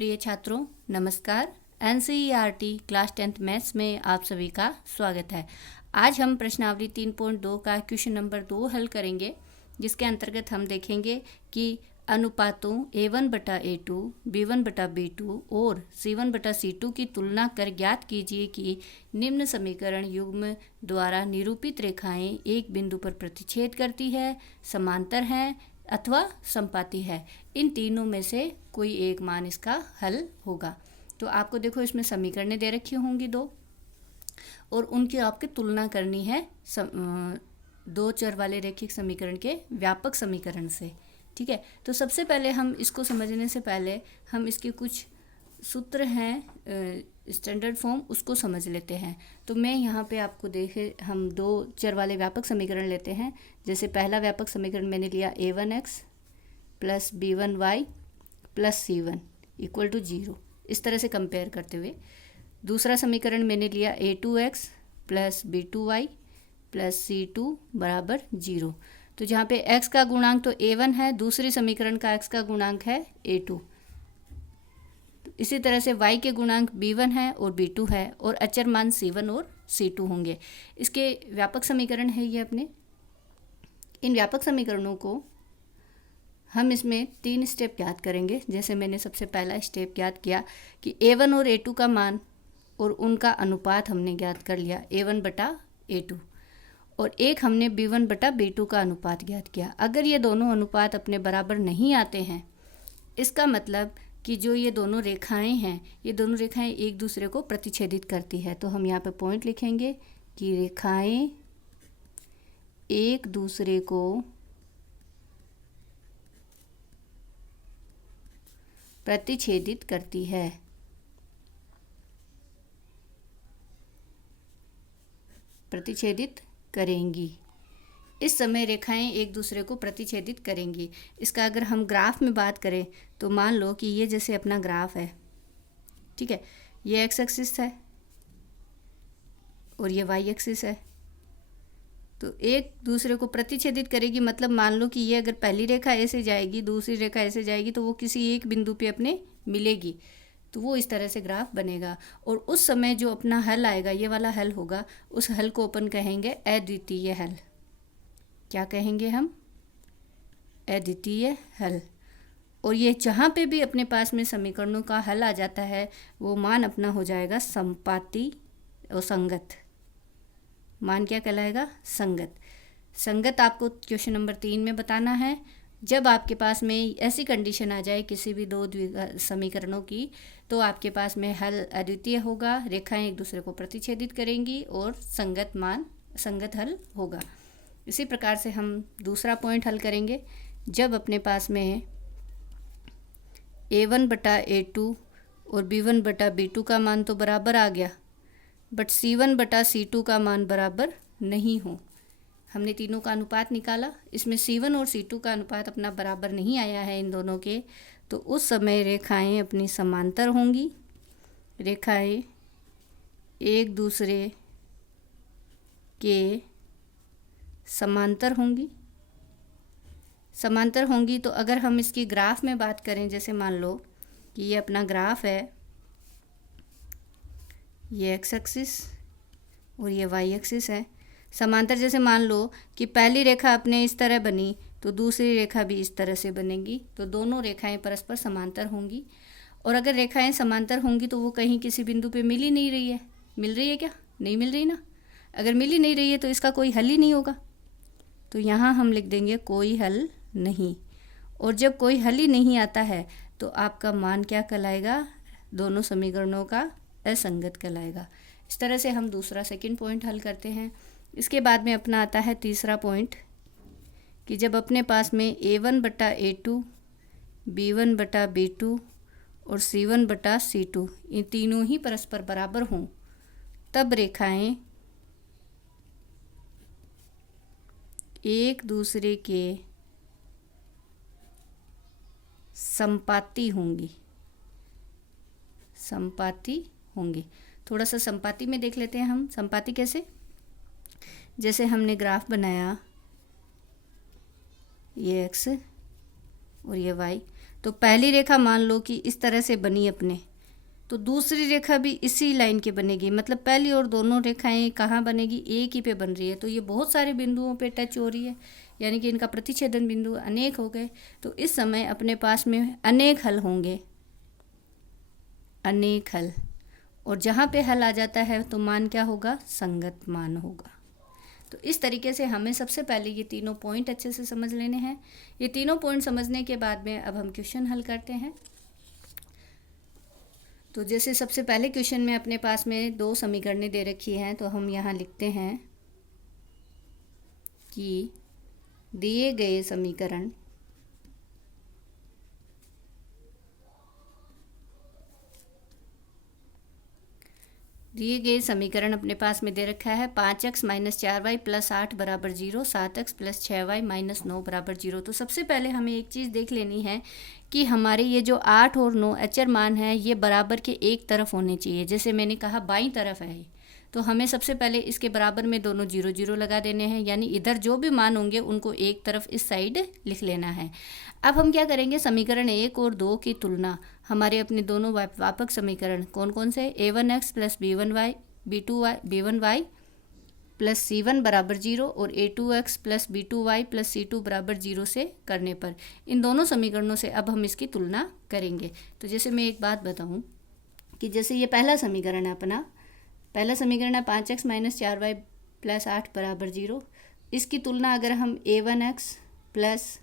प्रिय छात्रों, नमस्कार। एनसीईआरटी क्लास 10th मैथ्स में आप सभी का स्वागत है। आज हम प्रश्नावली 3.2 का क्वेश्चन नंबर 2 हल करेंगे, जिसके अंतर्गत हम देखेंगे कि अनुपातों A1/A2, B1/B2 और C1/C2 की तुलना कर ज्ञात कीजिए कि निम्न समीकरण युग्म द्वारा निरूपित रेखाएं एक बिंदु पर प्रतिच्छेद करती है, समांतर हैं अथवा संपाती है। इन तीनों में से कोई एक मान इसका हल होगा। तो आपको देखो, इसमें समीकरणें दे रखी होंगी दो, और उनकी आपकी तुलना करनी है दो चर वाले रैखिक समीकरण के व्यापक समीकरण से। ठीक है, तो सबसे पहले हम इसको समझने से पहले हम इसके कुछ सूत्र हैं स्टैंडर्ड फॉर्म, उसको समझ लेते हैं। तो मैं यहाँ पे आपको देखे, हम दो चर वाले व्यापक समीकरण लेते हैं। जैसे पहला व्यापक समीकरण मैंने लिया A1x plus B1y plus C1 equal to 0, इस तरह से कंपेयर करते हुए। दूसरा समीकरण मैंने लिया A2x plus B2y plus C2 बराबर 0। तो जहाँ पे x का गुणांक तो A1 है, दूसरे समीकरण का x का गुणांक है A2। इसी तरह से y के गुणांक B1 है और B2 है, और अचर मान C1 और C2 होंगे। इसके व्यापक समीकरण है ये अपने। इन व्यापक समीकरणों को हम इसमें 3 स्टेप ज्ञात करेंगे। जैसे मैंने सबसे पहला स्टेप ज्ञात किया कि A1 और A2 का मान और उनका अनुपात हमने ज्ञात कर लिया A1/A2, और एक हमने B1/B2 का अनुपात ज्ञात किया। अगर ये दोनों अनुपात अपने बराबर नहीं आते हैं, इसका मतलब कि जो ये दोनों रेखाएं हैं, ये दोनों रेखाएं एक दूसरे को प्रतिच्छेदित करती है। तो हम यहाँ पे पॉइंट लिखेंगे कि रेखाएं एक दूसरे को प्रतिच्छेदित करती है। प्रतिच्छेदित करेंगी। इस समय रेखाएं एक दूसरे को प्रतिच्छेदित करेंगी। इसका अगर हम ग्राफ में बात करें तो मान लो कि ये जैसे अपना ग्राफ है, ठीक है, ये एक्स एक्सिस है और ये वाई एक्सिस है। तो एक दूसरे को प्रतिच्छेदित करेगी, मतलब मान लो कि ये अगर पहली रेखा ऐसे जाएगी, दूसरी रेखा ऐसे जाएगी, तो वो किसी एक बिंदु पे अपने मिलेगी। तो वो इस तरह से ग्राफ बनेगा, और उस समय जो अपना हल आएगा, ये वाला हल होगा, उस हल को अपन कहेंगे अद्वितीय हल। क्या कहेंगे हम? अद्वितीय हल। और ये जहाँ पे भी अपने पास में समीकरणों का हल आ जाता है, वो मान अपना हो जाएगा संपाती और संगत। मान क्या कहलाएगा? संगत। संगत आपको क्वेश्चन नंबर 3 में बताना है। जब आपके पास में ऐसी कंडीशन आ जाए किसी भी दो समीकरणों की, तो आपके पास में हल अद्वितीय होगा, रेखाएं एक दूसरे को प्रतिच्छेदित करेंगी और संगत हल होगा। इसी प्रकार से हम दूसरा पॉइंट हल करेंगे। जब अपने पास में A1/A2 और B1/B2 का मान तो बराबर आ गया, बट C1/C2 का मान बराबर नहीं हो। हमने तीनों का अनुपात निकाला, इसमें C1 और C2 का अनुपात अपना बराबर नहीं आया है इन दोनों के। तो उस समय रेखाएं अपनी समांतर होंगी। रेखाएं एक दूसरे के समांतर होंगी। समांतर होंगी तो अगर हम इसकी ग्राफ में बात करें, जैसे मान लो कि ये अपना ग्राफ है, ये एक्स एक्सिस और ये वाई एक्सिस है। समांतर जैसे मान लो कि पहली रेखा अपने इस तरह बनी, तो दूसरी रेखा भी इस तरह से बनेगी। तो दोनों रेखाएं परस्पर समांतर होंगी। और अगर रेखाएं समांतर होंगी तो वो कहीं किसी बिंदु पे मिल ही नहीं रही है। मिल रही है क्या? नहीं मिल रही ना। अगर मिल ही नहीं रही है तो इसका कोई हल ही नहीं होगा। तो यहाँ हम लिख देंगे कोई हल नहीं। और जब कोई हल ही नहीं आता है तो आपका मान क्या कहलाएगा? दोनों समीकरणों का असंगत कहलाएगा। इस तरह से हम दूसरा सेकंड पॉइंट हल करते हैं। इसके बाद में अपना आता है तीसरा पॉइंट कि जब अपने पास में A1/A2, B1/B2 और C1/C2 ये तीनों ही परस्पर बराबर हों, तब रेखाएं एक दूसरे के संपाती होंगी। संपाती होंगी। थोड़ा सा संपाती में देख लेते हैं हम। संपाती कैसे? जैसे हमने ग्राफ बनाया, ये एक्स और ये वाई, तो पहली रेखा मान लो कि इस तरह से बनी अपने, तो दूसरी रेखा भी इसी लाइन की बनेगी, मतलब पहली और दोनों रेखाएं कहाँ बनेगी, एक ही पे बन रही है। तो ये बहुत सारे बिंदुओं पे टच हो रही है, यानी कि इनका प्रतिच्छेदन बिंदु अनेक हो गए। तो इस समय अपने पास में अनेक हल होंगे, अनेक हल। और जहाँ पे हल आ जाता है तो मान क्या होगा, संगत मान होगा। तो इस तरीके से हमें सबसे पहले ये तीनों पॉइंट अच्छे से समझ लेने हैं। ये तीनों पॉइंट समझने के बाद में अब हम क्वेश्चन हल करते हैं। तो जैसे सबसे पहले क्वेश्चन में अपने पास में दो समीकरणें दे रखी हैं, तो हम यहाँ लिखते हैं कि दिए गए समीकरण अपने पास में दे रखा है 5x माइनस 4y प्लस 8 बराबर 0, 7x प्लस 6y माइनस 9 बराबर 0। तो सबसे पहले हमें एक चीज़ देख लेनी है कि हमारे ये जो 8 और 9 अचर मान है ये बराबर के एक तरफ होने चाहिए। जैसे मैंने कहा बाईं तरफ है, तो हमें सबसे पहले इसके बराबर में दोनों 0 0 लगा देने हैं, यानी इधर जो भी मान होंगे उनको एक तरफ इस साइड लिख लेना है। अब हम क्या करेंगे, समीकरण 1 और 2 की तुलना, हमारे अपने दोनों व्यापक समीकरण कौन कौन से, a1x plus b1y b1y plus c1 बराबर 0 और a2x plus b2y plus c2 बराबर 0 से करने पर इन दोनों समीकरणों से अब हम इसकी तुलना करेंगे। तो जैसे मैं एक बात बताऊं कि जैसे ये पहला समीकरण है अपना, पहला समीकरण है 5x माइनस 4y प्लस 8 बराबर 0। इसकी तुलना अगर हम a1x plus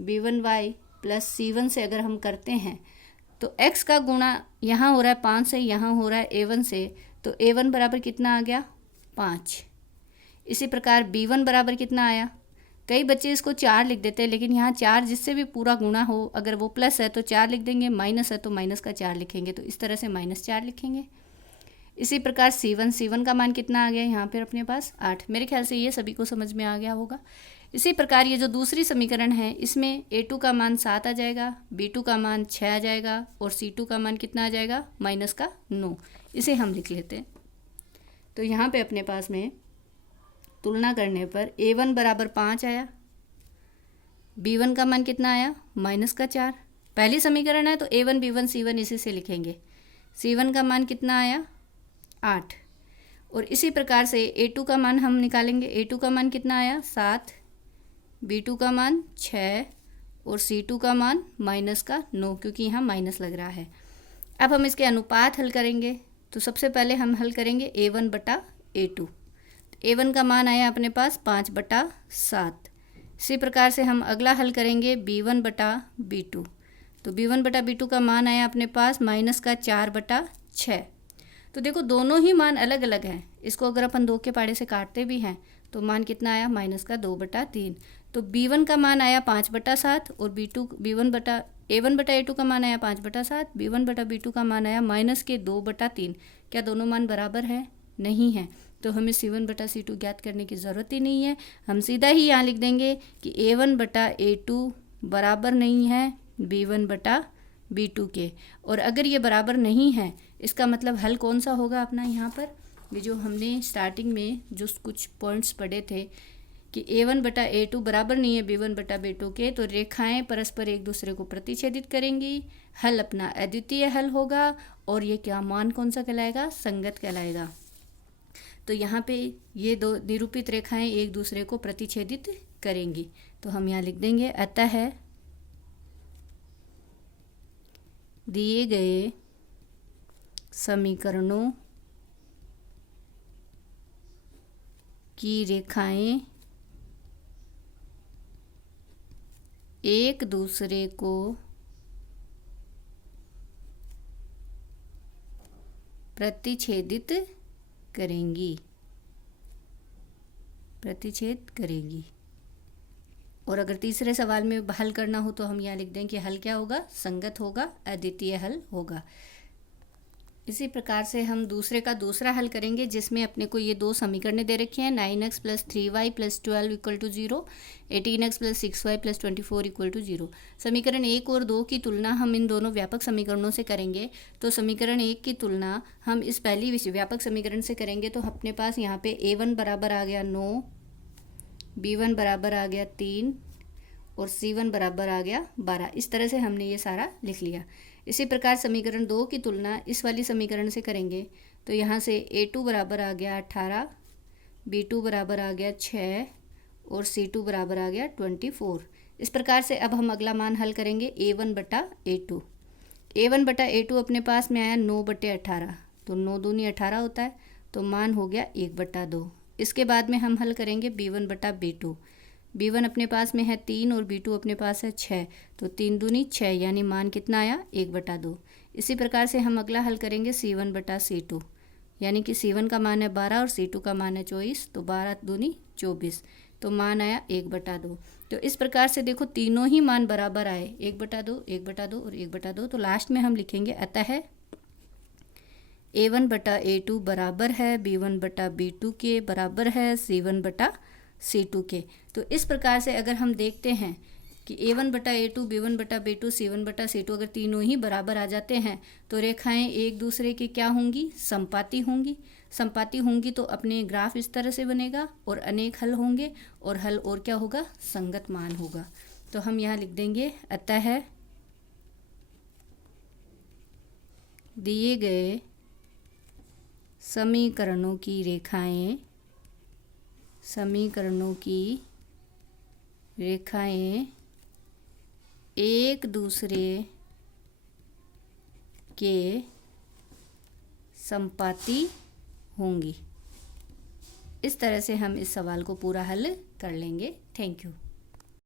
b1y plus c1 से अगर हम करते हैं तो x का गुणा यहाँ हो रहा है 5 से, यहाँ हो रहा है a1 से, तो a1 बराबर कितना आ गया 5। इसी प्रकार b1 बराबर कितना आया, कई बच्चे इसको 4 लिख देते हैं, लेकिन यहाँ 4 जिससे भी पूरा गुणा हो, अगर वो प्लस है तो 4 लिख देंगे, माइनस है तो माइनस का 4 लिखेंगे, तो इस तरह से -4 लिखेंगे। इसी प्रकार c1 का मान कितना आ गया यहाँ पर अपने पास 8। मेरे ख्याल से ये सभी को समझ में आ गया होगा। इसी प्रकार ये जो दूसरी समीकरण है इसमें a2 का मान 7 आ जाएगा, b2 का मान 6 आ जाएगा और c2 का मान कितना आ जाएगा -9। इसे हम लिख लेते हैं। तो यहाँ पे अपने पास में तुलना करने पर a1 बराबर 5 आया, b1 का मान कितना आया -4। पहली समीकरण है तो a1 b1 c1 इसी से लिखेंगे। c1 का मान कितना आया 8। और इसी प्रकार से a2 का मान हम निकालेंगे, a2 का मान कितना आया 7, b2 का मान 6 और c2 का मान -9, क्योंकि यहाँ माइनस लग रहा है। अब हम इसके अनुपात हल करेंगे। तो सबसे पहले हम हल करेंगे a1 बटा a2। a1 का मान आया अपने पास 5/7। इसी प्रकार से हम अगला हल करेंगे b1 बटा b2। तो b1 बटा b2 का मान आया अपने पास -4/6। तो देखो दोनों ही मान अलग अलग हैं, इसको अगर अपन 2 के पहाड़े से काटते भी हैं तो मान कितना आया -2/3। तो b1 का मान आया 5/7 और a1 बटा a2 का मान आया 5/7, b1 बटा b2 का मान आया -2/3। क्या दोनों मान बराबर हैं? नहीं है। तो हमें c1 बटा c2 ज्ञात करने की ज़रूरत ही नहीं है, हम सीधा ही यहाँ लिख देंगे कि a1 बटा a2 बराबर नहीं है b1 बटा b2 के। और अगर ये बराबर नहीं है, इसका मतलब हल कौन सा होगा अपना यहाँ पर, ये जो हमने स्टार्टिंग में जो कुछ पॉइंट्स पढ़े थे कि a1 बटा a2 बराबर नहीं है b1 बटा b2 के, तो रेखाएं परस्पर एक दूसरे को प्रतिच्छेदित करेंगी, हल अपना अद्वितीय हल होगा और ये क्या मान कौन सा कहलाएगा, संगत कहलाएगा। तो यहाँ पे ये दो निरूपित रेखाएं एक दूसरे को प्रतिच्छेदित करेंगी। तो हम यहाँ लिख देंगे, अतः दिए गए समीकरणों की रेखाएं एक दूसरे को प्रतिच्छेदित करेंगी, प्रतिच्छेद करेंगी। और अगर तीसरे सवाल में हल करना हो तो हम यहाँ लिख दें कि हल क्या होगा, संगत होगा, अद्वितीय हल होगा। इसी प्रकार से हम दूसरे का दूसरा हल करेंगे, जिसमें अपने को ये दो समीकरण दे रखे हैं, 9x plus 3y plus 12 equal to 0, 18x plus 6y plus 24 equal to 0। समीकरण 1 और 2 की तुलना हम इन दोनों व्यापक समीकरणों से करेंगे। तो समीकरण 1 की तुलना हम इस पहली व्यापक समीकरण से करेंगे, तो अपने पास यहाँ पे a1 बराबर आ गया 9, b1 बराबर आ गया 3 और C1 बराबर आ गया 12। इस तरह से हमने ये सारा लिख लिया। इसी प्रकार समीकरण 2 की तुलना इस वाली समीकरण से करेंगे तो यहाँ से A2 बराबर आ गया 18, B2 बराबर आ गया 6 और C2 बराबर आ गया 24। इस प्रकार से अब हम अगला मान हल करेंगे A1 बटा A2। A1 बटा A2 अपने पास में आया 9 बटे 18, तो 9 दूनी 18 होता है, तो मान हो गया 1 बटा 2। इसके बाद में हम हल करेंगे B1 बटा B2। B1 अपने पास में है 3 और B2 अपने पास है 6, तो 3 दूनी 6 यानी मान कितना आया 1 बटा 2। इसी प्रकार से हम अगला हल करेंगे C1 बटा C2, यानी कि C1 का मान है 12 और C2 का मान है 24, तो 12 दूनी 24, तो मान आया 1 बटा 2। तो इस प्रकार से देखो तीनों ही मान बराबर आए, 1 बटा 2, 1 बटा 2 और 1 बटा 2। तो लास्ट में हम लिखेंगे अतः A1 बटा A2 बराबर है B1 बटा B2 के बराबर है C1 बटा C2 के। तो इस प्रकार से अगर हम देखते हैं कि A1 बटा A2, B1 बटा B2, C1 बटा C2 अगर तीनों ही बराबर आ जाते हैं तो रेखाएं एक दूसरे की क्या होंगी, समपाती होंगी। समपाती होंगी तो अपने ग्राफ इस तरह से बनेगा और अनेक हल होंगे और हल और क्या होगा, संगत मान होगा। तो हम यहाँ लिख देंगे अतः दिए गए समीकरणों की रेखाएं एक दूसरे के समपाती होंगी। इस तरह से हम इस सवाल को पूरा हल कर लेंगे। Thank you.